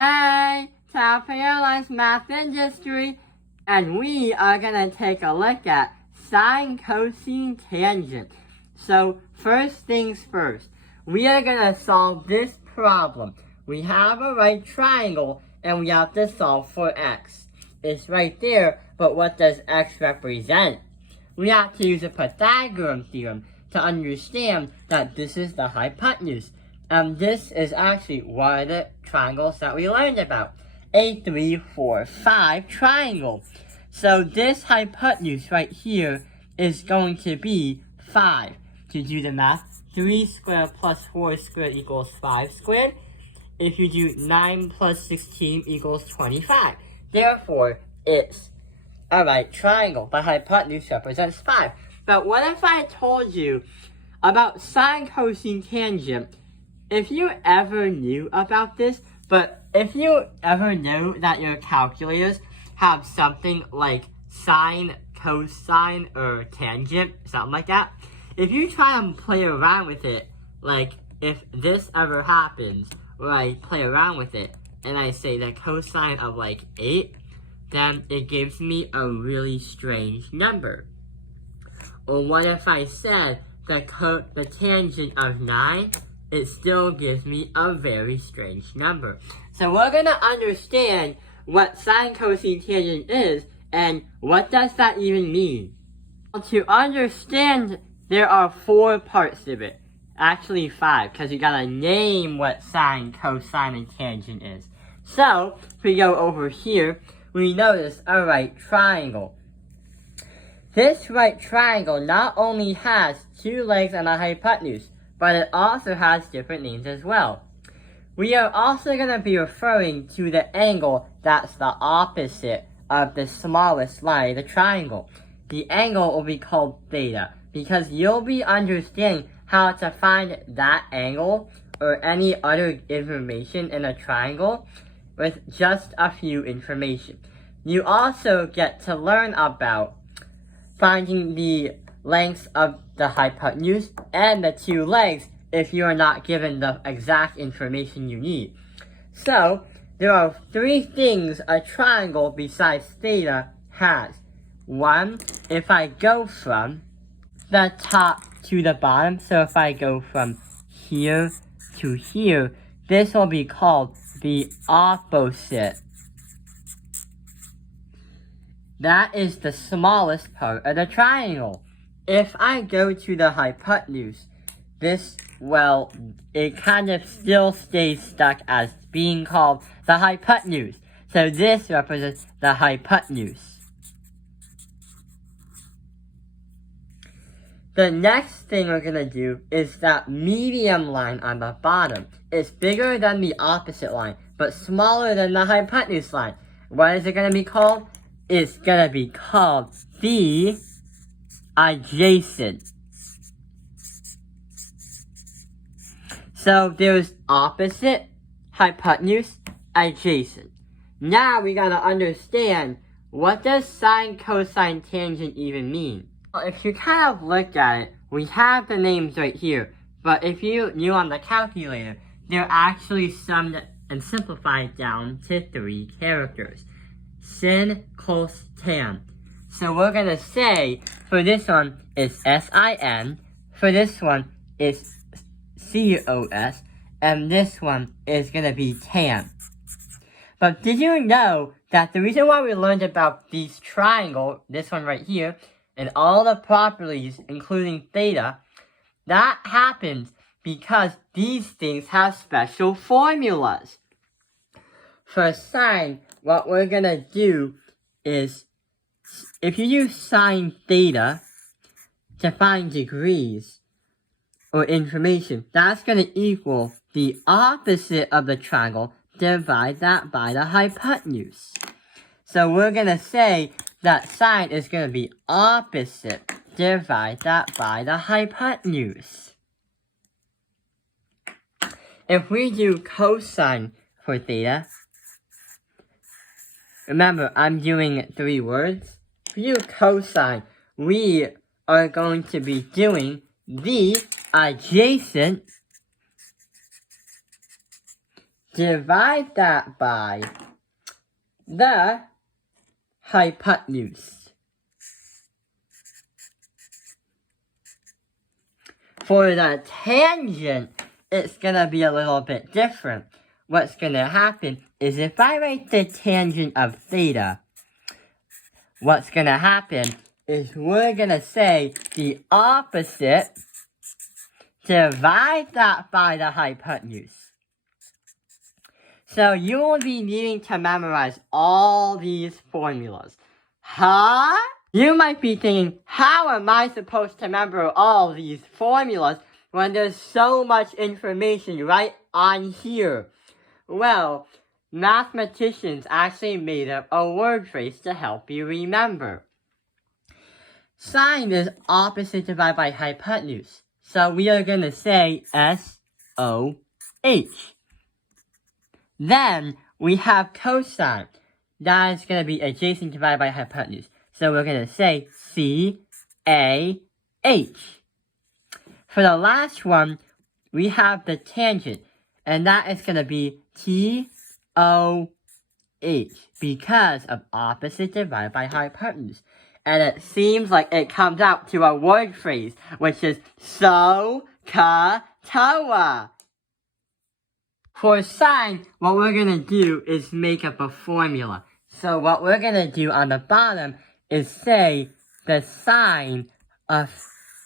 Hey, South Airlines Math Industry, and we are going to take a look at sine, cosine, tangent. So first things first, we are going to solve this problem. We have a right triangle, and we have to solve for x. It's right there, but what does x represent? We have to use a Pythagorean theorem to understand that this is the hypotenuse. And this is actually one of the triangles that we learned about. A 3, 4, 5 triangle. So this hypotenuse right here is going to be 5. To do the math, 3 squared plus 4 squared equals 5 squared. If you do 9 plus 16 equals 25. Therefore, it's a right triangle. The hypotenuse represents 5. But what if I told you about sine, cosine, tangent? If you ever knew about this, but if you ever knew that your calculators have something like sine, cosine, or tangent, something like that, if you try and play around with it, like if this ever happens, where I play around with it, and I say the cosine of like 8, then it gives me a really strange number. Or what if I said the tangent of 9, it still gives me a very strange number. So we're going to understand what sine, cosine, tangent is, and what does that even mean? To understand, there are 4 parts of it. Actually 5, because you gotta name what sine, cosine, and tangent is. So, if we go over here, we notice a right triangle. This right triangle not only has 2 legs and a hypotenuse, but it also has different names as well. We are also going to be referring to the angle that's the opposite of the smallest line of the triangle. The angle will be called theta, because you'll be understanding how to find that angle or any other information in a triangle with just a few information. You also get to learn about finding the lengths of the hypotenuse and the 2 legs if you are not given the exact information you need. So, there are 3 things a triangle besides theta has. 1, if I go from the top to the bottom, so if I go from here to here, this will be called the opposite. That is the smallest part of the triangle. If I go to the hypotenuse, it kind of still stays stuck as being called the hypotenuse. So this represents the hypotenuse. The next thing we're going to do is that medium line on the bottom. It's bigger than the opposite line, but smaller than the hypotenuse line. What is it going to be called? It's going to be called the adjacent. So there's opposite, hypotenuse, adjacent. Now we gotta understand, what does sine, cosine, tangent even mean? Well, if you kind of look at it, we have the names right here, but if you knew on the calculator, they're actually summed and simplified down to 3 characters. Sin, cos, tan. So we're gonna say, for this one, it's sin, for this one, it's cos, and this one is gonna be tan. But did you know that the reason why we learned about these triangles, this one right here, and all the properties, including theta, that happens because these things have special formulas. For sine, what we're gonna do is, if you use sine theta to find degrees or information, that's going to equal the opposite of the triangle, divide that by the hypotenuse. So we're going to say that sine is going to be opposite, divide that by the hypotenuse. If we do cosine for theta, remember I'm doing 3 words. If we do cosine, we are going to be doing the adjacent divide that by the hypotenuse. For the tangent, it's going to be a little bit different. What's going to happen is if I write the tangent of theta, what's going to happen is we're going to say the opposite, divide that by the hypotenuse. So you will be needing to memorize all these formulas. Huh? You might be thinking, how am I supposed to remember all these formulas when there's so much information right on here? Well, mathematicians actually made up a word phrase to help you remember. Sine is opposite divided by hypotenuse. So we are going to say SOH. Then we have cosine. That is going to be adjacent divided by hypotenuse. So we're going to say CAH. For the last one, we have the tangent. And that is going to be TOH because of opposite divided by hypotenuse. And it seems like it comes out to a word phrase, which is SOHCAHTOA. For sine, what we're going to do is make up a formula. So what we're going to do on the bottom is say the sine of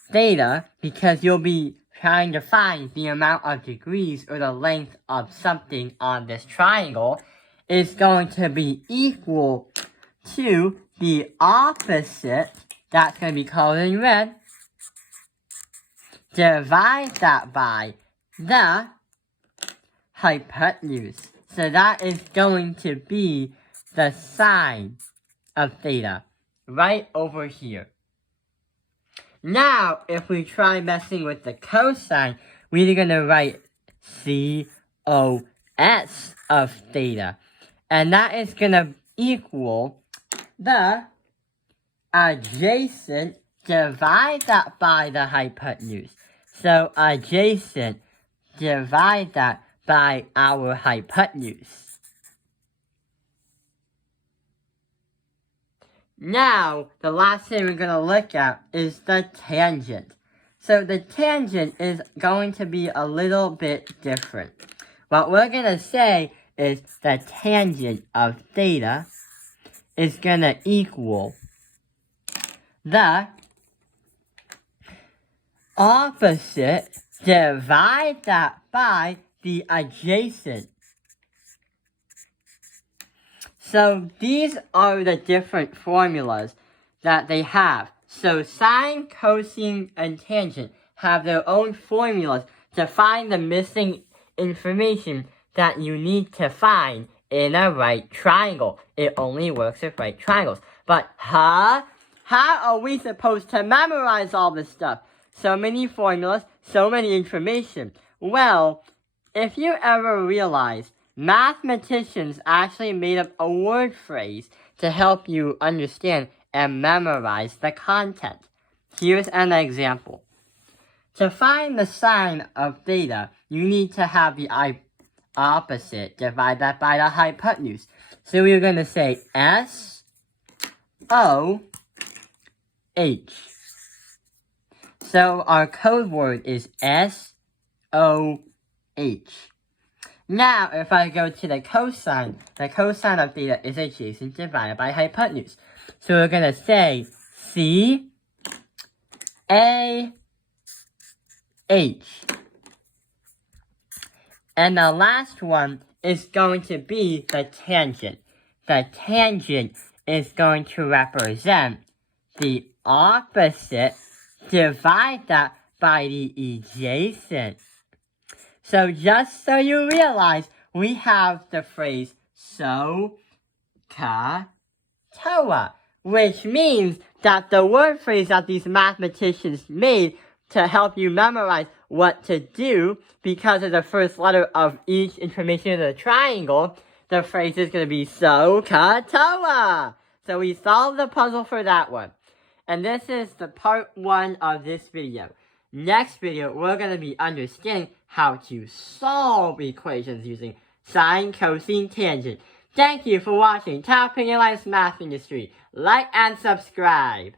theta, because you'll be trying to find the amount of degrees or the length of something on this triangle, is going to be equal to the opposite, that's going to be colored in red, divide that by the hypotenuse. So that is going to be the sine of theta, right over here. Now, if we try messing with the cosine, we're going to write COS of theta. And that is going to equal the adjacent, divide that by the hypotenuse. So adjacent, divide that by our hypotenuse. Now, the last thing we're going to look at is the tangent. So the tangent is going to be a little bit different. What we're going to say is the tangent of theta is going to equal the opposite, divide that by the adjacent. So these are the different formulas that they have. So sine, cosine, and tangent have their own formulas to find the missing information that you need to find in a right triangle. It only works with right triangles. But how are we supposed to memorize all this stuff? So many formulas, so many information. Well, if you ever realize mathematicians actually made up a word phrase to help you understand and memorize the content. Here's an example. To find the sine of theta, you need to have the opposite, divide that by the hypotenuse. So we're going to say SOH. So our code word is SOH. Now, if I go to the cosine of theta is adjacent divided by hypotenuse. So we're going to say CAH. And the last one is going to be the tangent. The tangent is going to represent the opposite, divide that by the adjacent. So just so you realize, we have the phrase SOHCAHTOA, which means that the word phrase that these mathematicians made to help you memorize what to do, because of the first letter of each information in the triangle, the phrase is going to be SOHCAHTOA. So we solved the puzzle for that one. And this is the part 1 of this video. Next video, we're going to be understanding how to solve equations using sine, cosine, tangent. Thank you for watching Top Opinion Lines Math Industry. Like and subscribe.